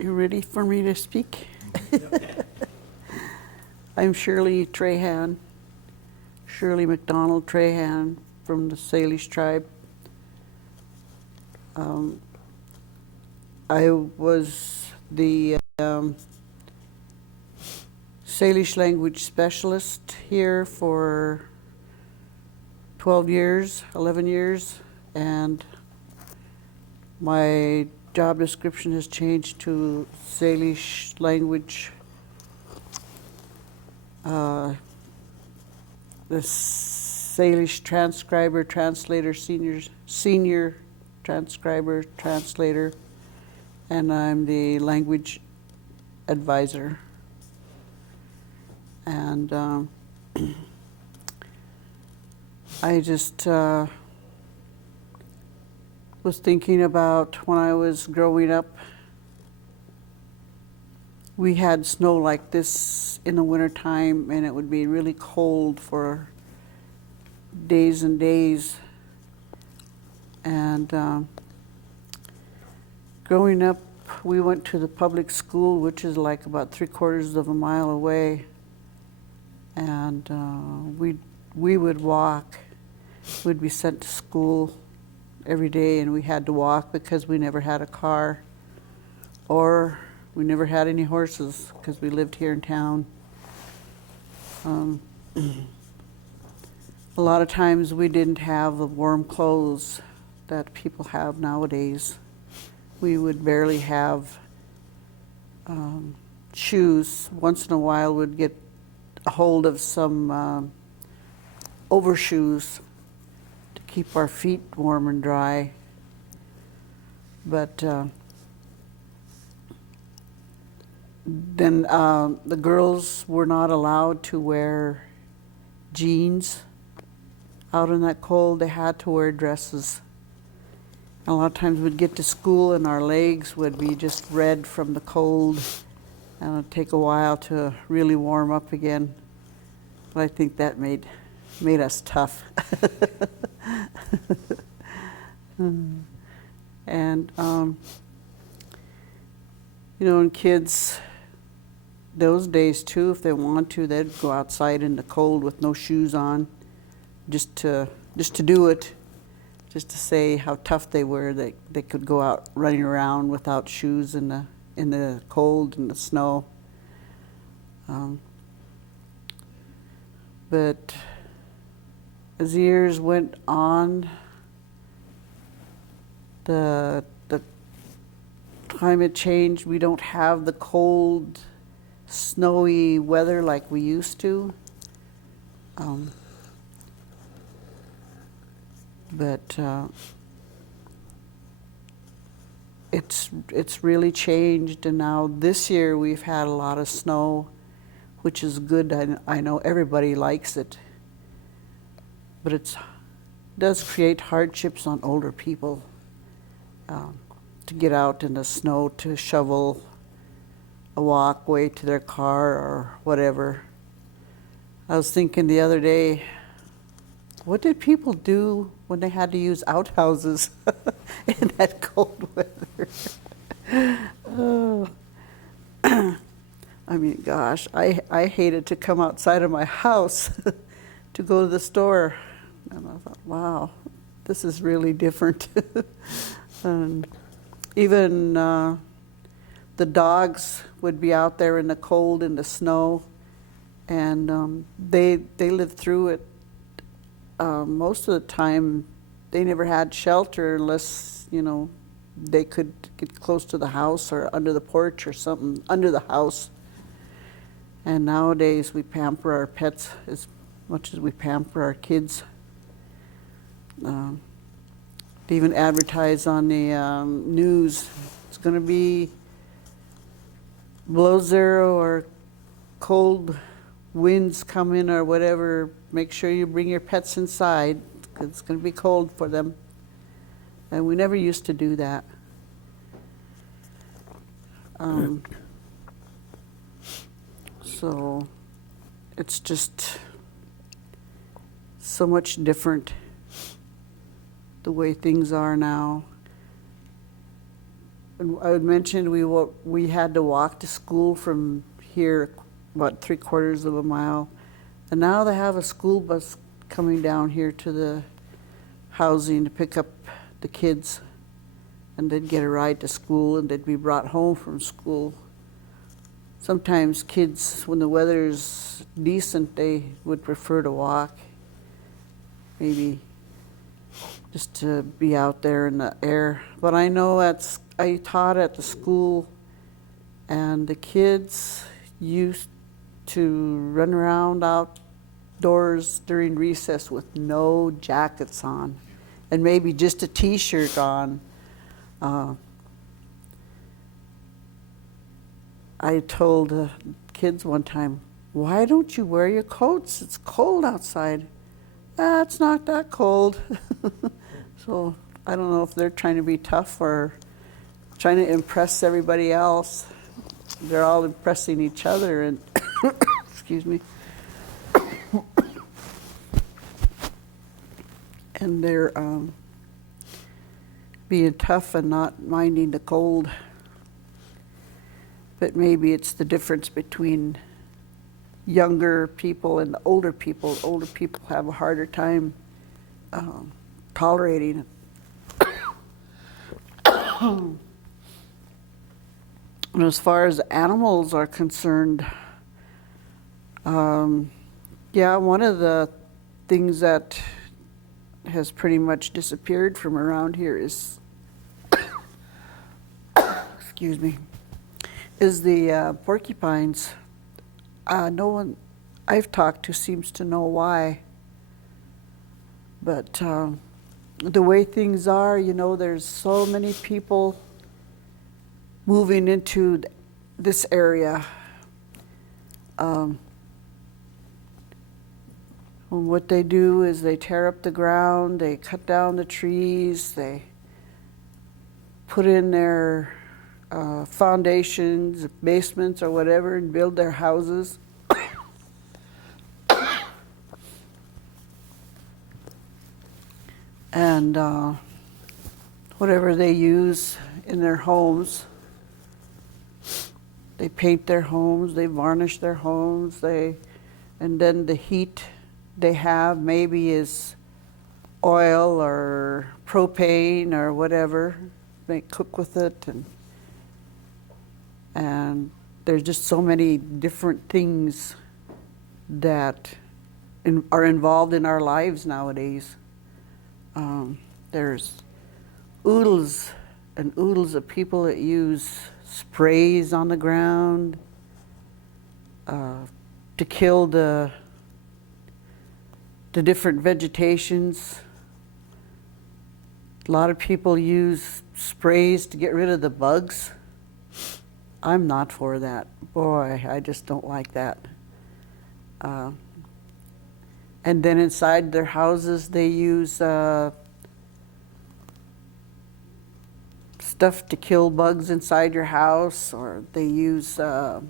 You ready for me to speak? I'm Shirley Trahan, Shirley McDonald Trahan from the Salish tribe. I was the Salish language specialist here for 12 years, 11 years, and my job description has changed to Salish language, the Salish transcriber, translator, senior transcriber, translator, and I'm the language advisor. And I just was thinking about when I was growing up, we had snow like this in the wintertime, and it would be really cold for days and days. And growing up, we went to the public school, which is like about 3/4 of a mile away. And we would walk. We'd be sent to school every day, and we had to walk because we never had a car, or we never had any horses because we lived here in town. A lot of times we didn't have the warm clothes that people have nowadays. We would barely have shoes. Once in a while we'd get a hold of some overshoes to keep our feet warm and dry. But then the girls were not allowed to wear jeans out in that cold. They had to wear dresses. And a lot of times we'd get to school and our legs would be just red from the cold, and it'd take a while to really warm up again. But I think that made us tough. And you know, and kids those days too, if they want to, they'd go outside in the cold with no shoes on, just to do it, just to say how tough they were. They could go out running around without shoes in the cold and the snow. But as years went on, the climate changed. We don't have the cold, snowy weather like we used to. But it's really changed, and now this year we've had a lot of snow, which is good. I know everybody likes it, but it does create hardships on older people to get out in the snow to shovel a walkway to their car or whatever. I was thinking the other day, what did people do when they had to use outhouses in that cold weather? Oh. I mean, gosh, I hated to come outside of my house to go to the store. And I thought, wow, this is really different. And even the dogs would be out there in the cold, in the snow, and they lived through it. Most of the time, they never had shelter unless, you know, they could get close to the house or under the porch or something under the house. And nowadays, we pamper our pets as much as we pamper our kids. They even advertise on the news, it's going to be below zero or cold winds come in or whatever. Make sure you bring your pets inside because it's going to be cold for them. And we never used to do that. So it's just so much different the way things are now. I had mentioned we had to walk to school from here about 3/4 of a mile, and now they have a school bus coming down here to the housing to pick up the kids, and they'd get a ride to school and they'd be brought home from school. Sometimes kids, when the weather's decent, they would prefer to walk, maybe just to be out there in the air. But I know I taught at the school, and the kids used to run around outdoors during recess with no jackets on, and maybe just a t-shirt on. I told the kids one time, "Why don't you wear your coats? It's cold outside." "Ah, it's not that cold." So I don't know if they're trying to be tough or trying to impress everybody else. They're all impressing each other, and excuse me. And they're being tough and not minding the cold. But maybe it's the difference between younger people and the older people. Older people have a harder time tolerating it. And as far as animals are concerned, yeah, one of the things that has pretty much disappeared from around here is, excuse me, is the porcupines. No one I've talked to seems to know why. But the way things are, you know, there's so many people moving into this area. What they do is they tear up the ground, they cut down the trees, they put in their foundations, basements or whatever, and build their houses. And whatever they use in their homes, they paint their homes, they varnish their homes, and then the heat they have maybe is oil or propane or whatever. They cook with it, and there's just so many different things that are involved in our lives nowadays. There's oodles and oodles of people that use sprays on the ground to kill the different vegetations. A lot of people use sprays to get rid of the bugs. I'm not for that. Boy, I just don't like that. And then inside their houses, they use stuff to kill bugs inside your house, or they use air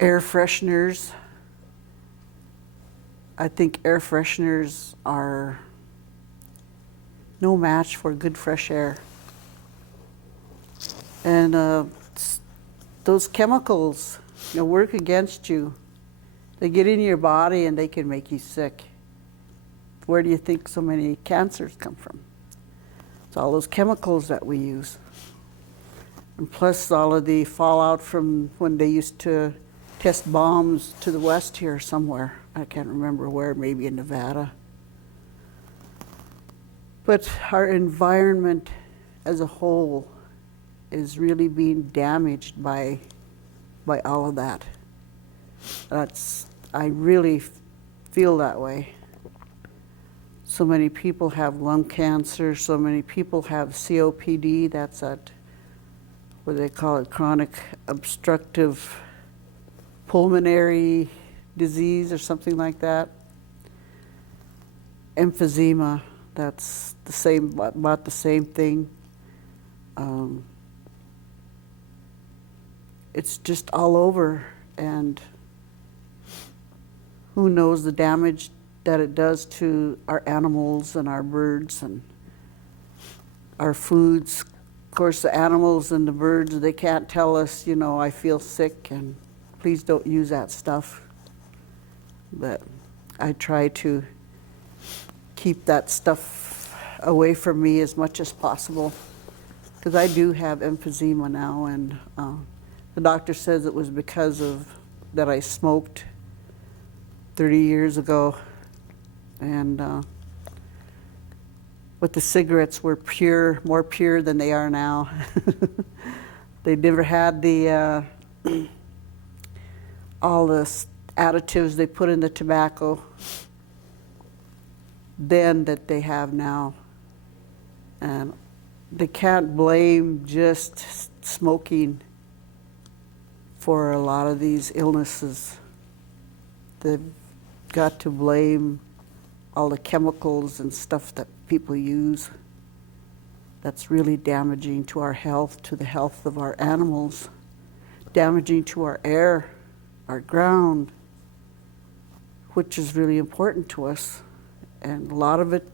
fresheners. I think air fresheners are no match for good fresh air. And those chemicals, work against you. They get in your body and they can make you sick. Where do you think so many cancers come from? It's all those chemicals that we use. And plus all of the fallout from when they used to test bombs to the west here somewhere. I can't remember where, maybe in Nevada. But our environment as a whole is really being damaged by all of that. I really feel that way. So many people have lung cancer, so many people have COPD, that's what they call it, chronic obstructive pulmonary disease or something like that. Emphysema, that's about the same thing. It's just all over, and who knows the damage that it does to our animals and our birds, and our foods. Of course, the animals and the birds, they can't tell us, you know, I feel sick and please don't use that stuff. But I try to keep that stuff away from me as much as possible, because I do have emphysema now, and the doctor says it was because of that I smoked 30 years ago, and but the cigarettes were pure, more pure than they are now. They never had the all the additives they put in the tobacco then that they have now. And they can't blame just smoking for a lot of these illnesses. They've got to blame all the chemicals and stuff that people use that's really damaging to our health, to the health of our animals, damaging to our air, our ground, which is really important to us. And a lot of it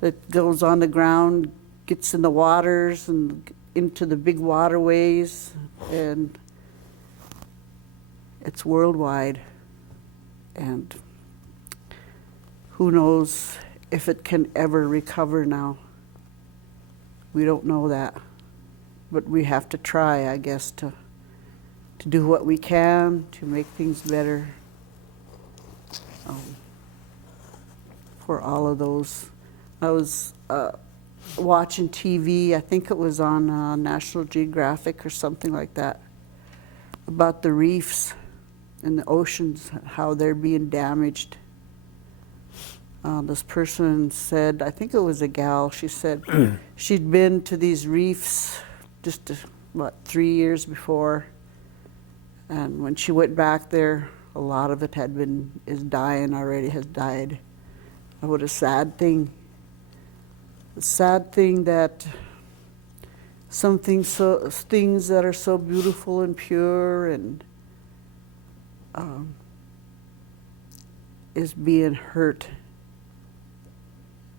that goes on the ground gets in the waters and into the big waterways, and it's worldwide. And who knows if it can ever recover now. We don't know that. But we have to try, I guess, to do what we can to make things better for all of those. I was watching TV, I think it was on National Geographic or something like that, about the reefs in the oceans, how they're being damaged. This person said, I think it was a gal, she said she'd been to these reefs just, what, 3 years before, and when she went back there, a lot of it is dying already, has died. What a sad thing. A sad thing that some things that are so beautiful and pure and is being hurt,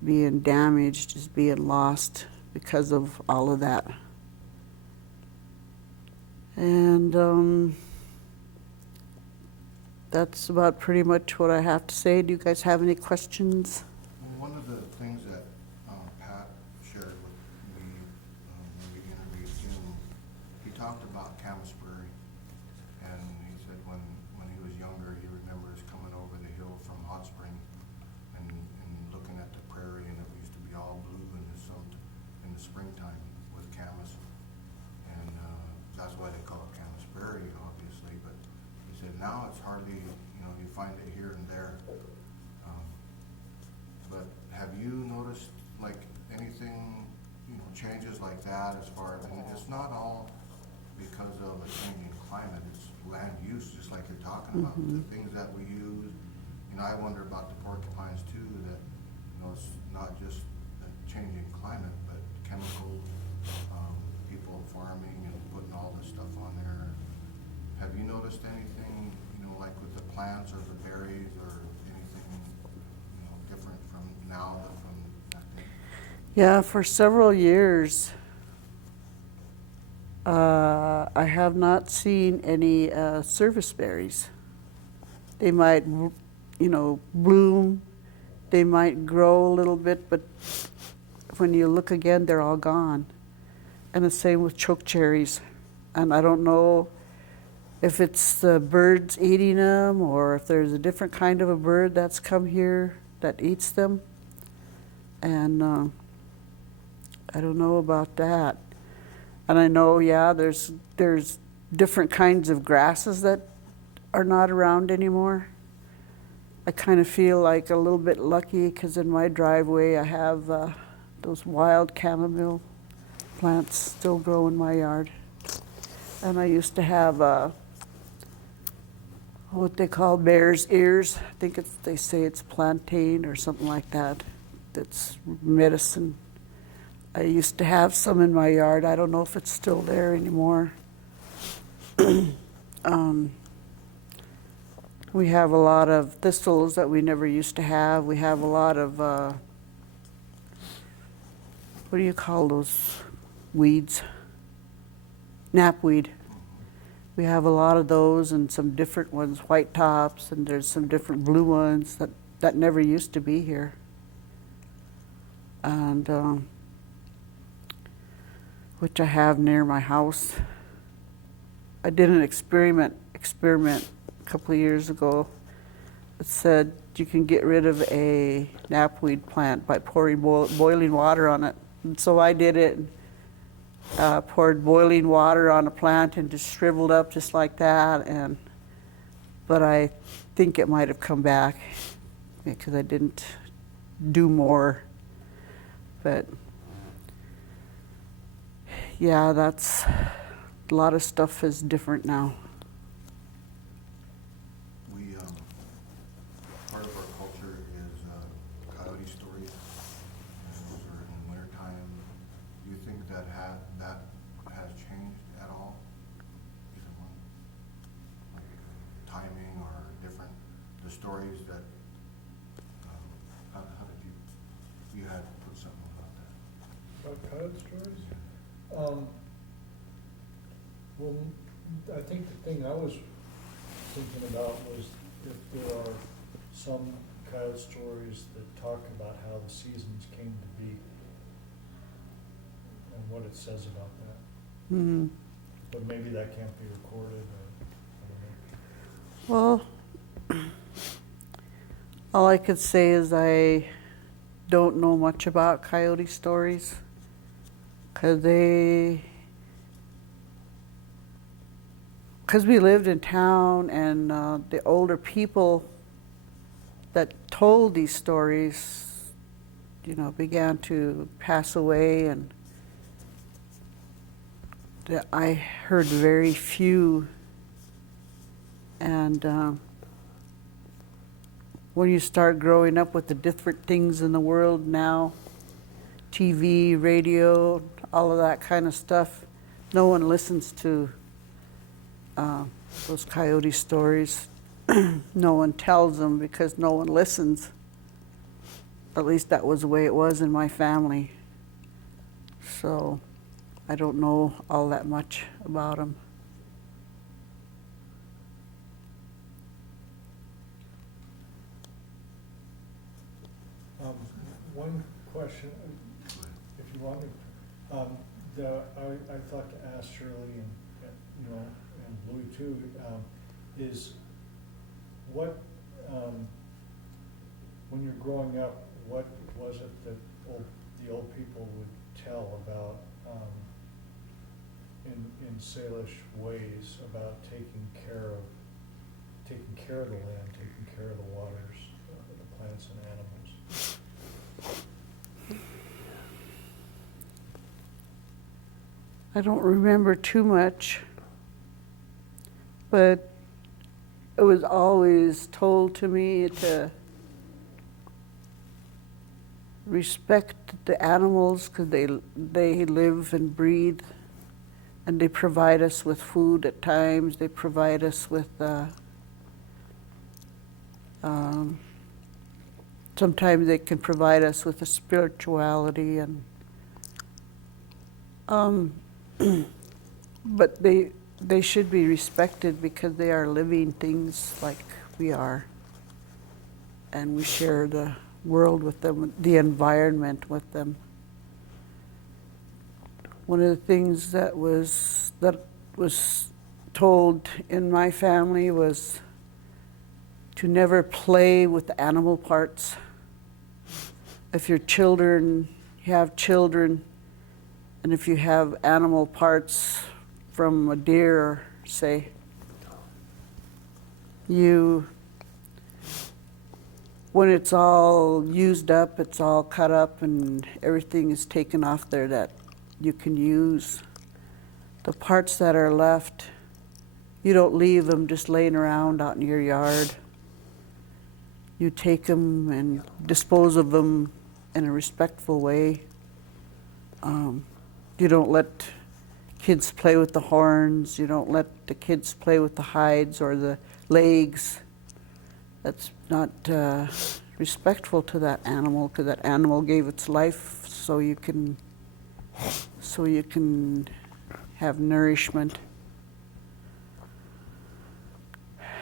being damaged, is being lost because of all of that. And that's about pretty much what I have to say. Do you guys have any questions? One of the things that Pat shared with me when we interviewed him, he talked about Camas Prairie, and he said when he was younger, he remembers coming over the hill from Hot Spring and looking at the prairie, and it used to be all blue in the springtime with Camas, and that's why they call it Camas Prairie, obviously. But he said now it's hardly, you find it here and there. But have you noticed like anything, changes like that as far as, and it's not all because of a changing climate, it's land use, just like you're talking about, the things that we use. I wonder about the porcupines too, that, it's not just a changing climate, but chemicals, people farming and putting all this stuff on there. Have you noticed anything, like with the plants or the berries or anything, different from now than from back then? Yeah, for several years, I have not seen any service berries. They might, bloom, they might grow a little bit, but when you look again, they're all gone. And the same with choke cherries. And I don't know if it's the birds eating them or if there's a different kind of a bird that's come here that eats them. And I don't know about that. And I know, there's different kinds of grasses that are not around anymore. I kind of feel like a little bit lucky because in my driveway I have those wild chamomile plants still grow in my yard. And I used to have what they call bear's ears. I think they say it's plantain or something like that. That's medicine. I used to have some in my yard. I don't know if it's still there anymore. We have a lot of thistles that we never used to have. We have a lot of, what do you call those weeds? Knapweed. We have a lot of those and some different ones, white tops, and there's some different blue ones that never used to be here. And which I have near my house. I did an experiment a couple of years ago. It said you can get rid of a knapweed plant by pouring boiling water on it. And so I did it. Poured boiling water on a plant and just shriveled up just like that. But I think it might have come back because I didn't do more. But yeah, that's a lot of stuff is different now. We, part of our culture is coyote stories. Or in wintertime. Do you think that has changed at all? Either one? Like timing or different, the stories that, how did you had put something about that? About coyote stories? Well, I think the thing I was thinking about was if there are some coyote stories that talk about how the seasons came to be and what it says about that. Mm-hmm. But maybe that can't be recorded or, I don't know. Well, all I could say is I don't know much about coyote stories because we lived in town, and the older people that told these stories, began to pass away, and I heard very few. And when you start growing up with the different things in the world now, TV, radio, all of that kind of stuff, no one listens to those coyote stories. No one tells them because no one listens. At least that was the way it was in my family. So I don't know all that much about them. One question, if you want me, I thought to ask Shirley and Louis too, is what, when you're growing up, what was it that the old people would tell about, in Salish ways about taking care of the land, taking care of the waters, the plants and animals? I don't remember too much, but it was always told to me to respect the animals because they live and breathe, and they provide us with food at times. They provide us with sometimes they can provide us with a spirituality, and but they should be respected because they are living things like we are, and we share the world with them, the environment with them. One of the things that was told in my family was to never play with the animal parts. If you have children, and if you have animal parts from a deer, say, when it's all used up, it's all cut up and everything is taken off there that you can use, the parts that are left, you don't leave them just laying around out in your yard. You take them and dispose of them in a respectful way. You don't let kids play with the horns. You don't let the kids play with the hides or the legs. That's not respectful to that animal, because that animal gave its life so you can so you can have nourishment.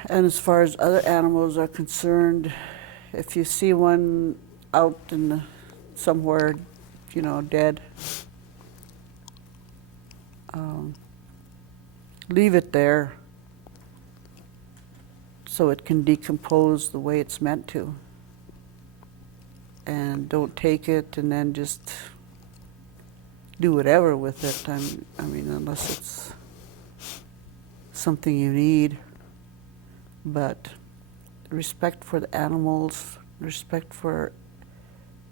And as far as other animals are concerned, if you see one out in somewhere, dead, leave it there so it can decompose the way it's meant to. And don't take it and then just do whatever with it. I mean, unless it's something you need. But respect for the animals, respect for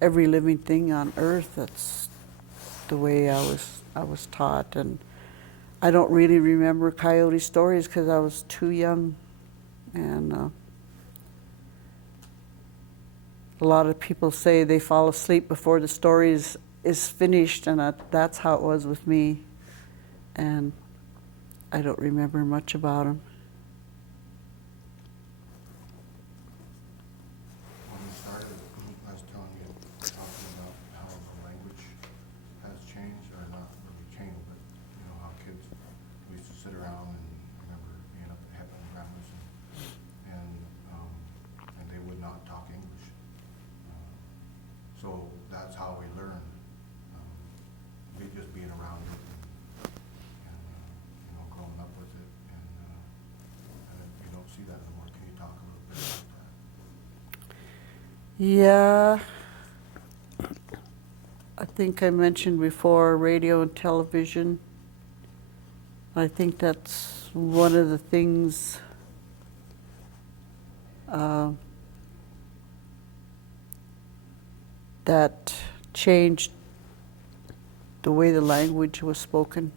every living thing on earth, that's the way I was taught. And I don't really remember coyote stories because I was too young. And a lot of people say they fall asleep before the story is finished, and that's how it was with me. And I don't remember much about them. When we started, I was telling you, talking about how the language has changed, or not really changed, but how kids, we used to sit around and remember being up at Heaven Grandma's and they would not talk English. So that's how we learned. We just being around it and growing up with it, and you don't see that anymore. Can you talk a little bit about that? Yeah, I think I mentioned before radio and television. I think that's one of the things that changed the way the language was spoken,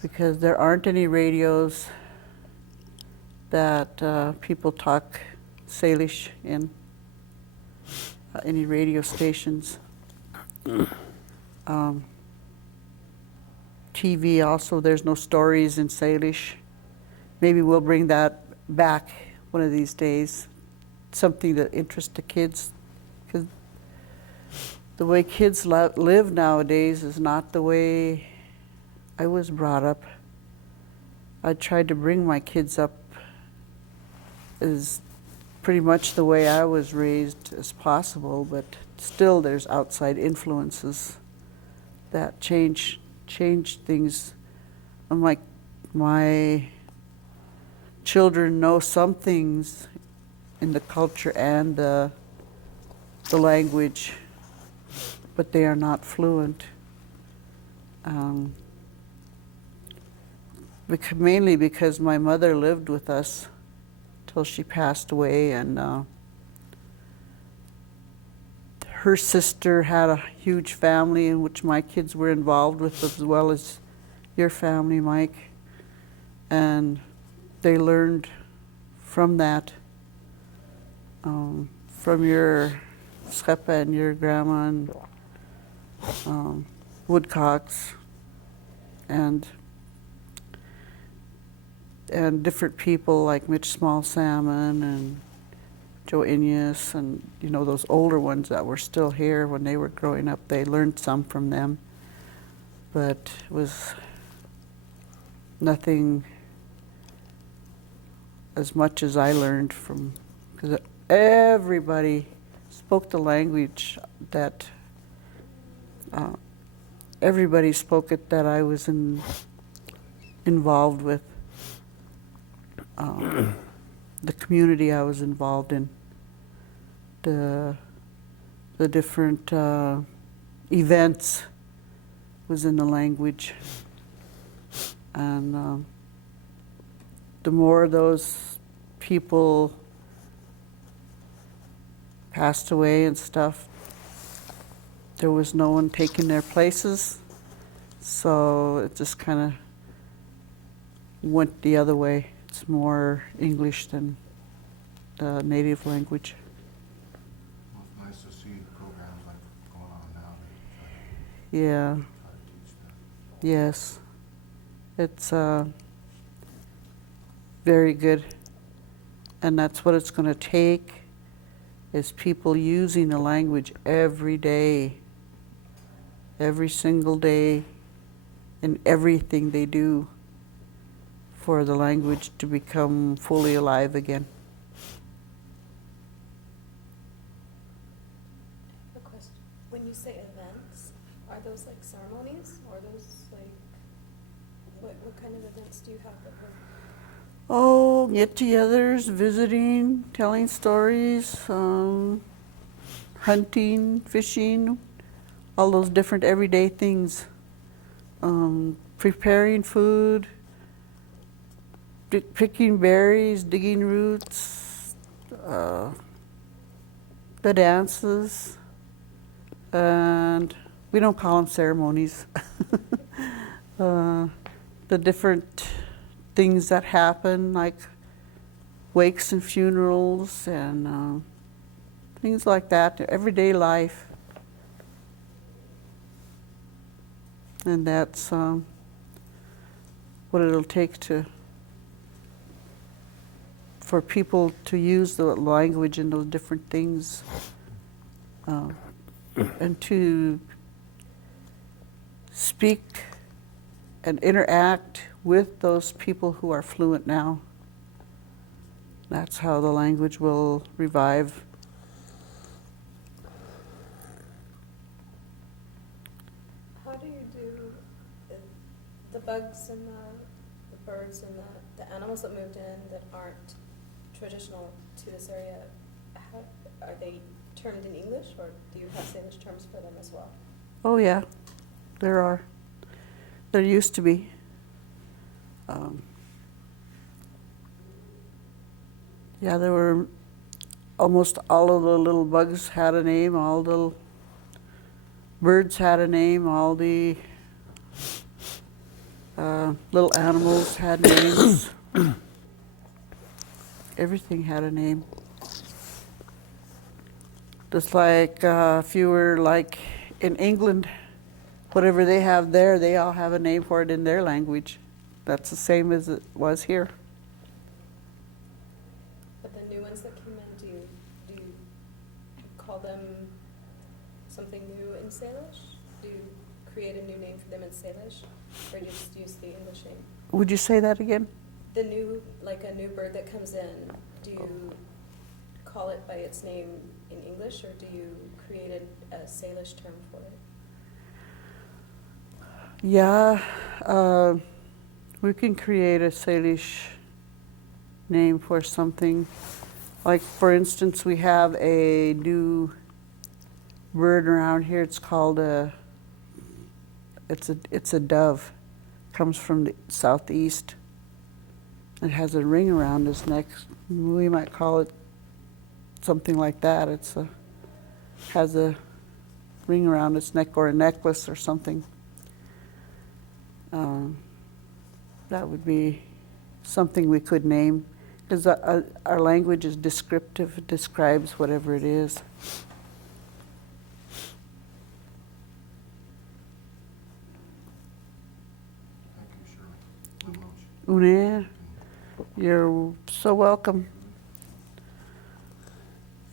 because there aren't any radios that people talk Salish in, any radio stations. TV also, there's no stories in Salish. Maybe we'll bring that back one of these days, something that interests the kids. Because the way kids live nowadays is not the way I was brought up. I tried to bring my kids up as pretty much the way I was raised as possible, but still there's outside influences that change things. Unlike my children know some things in the culture and the language, but they are not fluent. Mainly because my mother lived with us till she passed away, and her sister had a huge family in which my kids were involved with, as well as your family, Mike. And they learned from that, from your Schepa and your grandma and Woodcocks and different people like Mitch Small Salmon and Joe Inyas and those older ones that were still here when they were growing up. They learned some from them, but it was nothing as much as I learned from, because everybody spoke the language that everybody spoke it that I was involved with. The community I was involved in, the different events was in the language, and the more those people passed away and stuff, there was no one taking their places, so it just kind of went the other way. It's more English than the native language. Well, it's nice to see programs like going on now that Yeah, try to teach them. yes. It's very good. And that's what it's going to take, is people using the language every day every single day in everything they do for the language to become fully alive again. A question. When you say events, are those like ceremonies, or those like, what kind of events do you have that are? Oh, get-togethers, visiting, telling stories, hunting, fishing, all those different everyday things. Preparing food, picking berries, digging roots, the dances, and we don't call them ceremonies. The different things that happen, like wakes and funerals and things like that, everyday life. And that's what it'll take for people to use the language in those different things, and to speak and interact with those people who are fluent now. That's how the language will revive. How do you do the bugs and the birds and the animals that moved in that aren't traditional to this area? How, are they termed in English, or do you have Salish terms for them as well? Oh yeah, there are. There used to be. Yeah, there were almost all of the little bugs had a name, all the birds had a name, all the little animals had names. Everything had a name. Just like if you were like in England, whatever they have there, they all have a name for it in their language. That's the same as it was here. But the new ones that came in, do you call them something new in Salish? Do you create a new name for them in Salish, or do you just use the English name? Would you say that again? The new, like a new bird that comes in, do you call it by its name in English, or do you create a Salish term for it? Yeah, we can create a Salish name for something. Like, for instance, we have a new bird around here. It's called it's a dove. Comes from the southeast. It has a ring around its neck. We might call it something like that. Has a ring around its neck, or a necklace or something. That would be something we could name, because our language is descriptive. It describes whatever it is. Thank you, Shirley. Una, you're so welcome.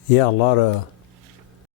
Yeah, a lot of